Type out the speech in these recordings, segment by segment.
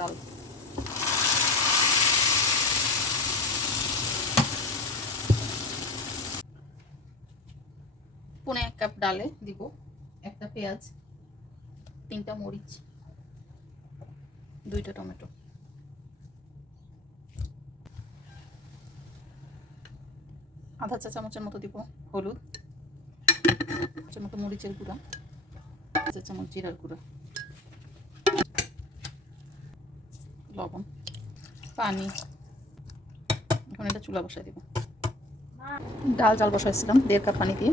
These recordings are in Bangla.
ডাল। পৌনে 1 কাপ ডালে দিব একটা পেঁয়াজ, 3টা মরিচ, 2টা টমেটো, আধা চা চামচের মতো দিব হলুদ, মতো মরিচের গুঁড়া, 1 চা চামচ জিরার গুঁড়া, লবণ, পানি। এখন এটা চুলা বসাই দিব। ডাল জাল বসাইছিলাম 1.5 কাপ পানি দিয়ে,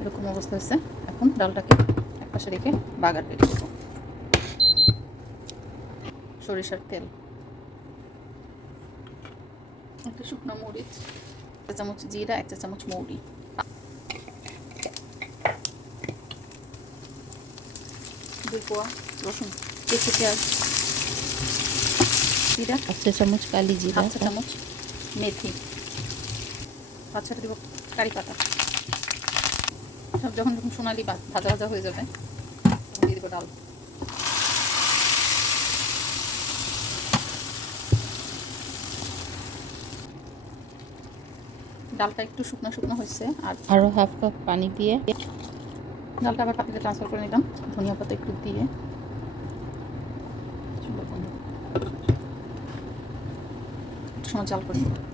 এরকম অবস্থা হয়েছে। এখন ডালটাকে একপাশে রেখে বাগার কেটে দেব। সরিষার তেল, একটা শুকনো মরিচ, 1 চা চামচ জিরা, 1 চা চামচ মৌরি, 2 কোয়া রসুন, কেটে পেঁয়াজ, জিরা, 1 চা চামচ কালি জিরা, 1 চা চামচ মেথি, 5 ছটা দিব কারি পাতা। সব যখন সোনালি ভাজা ভাজা হয়ে যাবে তখন দিয়ে দিব ডাল। ডালটা একটু শুকনো শুকনো হয়েছে, আর আরও হাফ কাপ পানি দিয়ে ডালটা আবার পাতিলে ট্রান্সফার করে নিলাম। ধনিয়া পাতা একটু দিয়ে একটু সময় জাল করে নিলাম।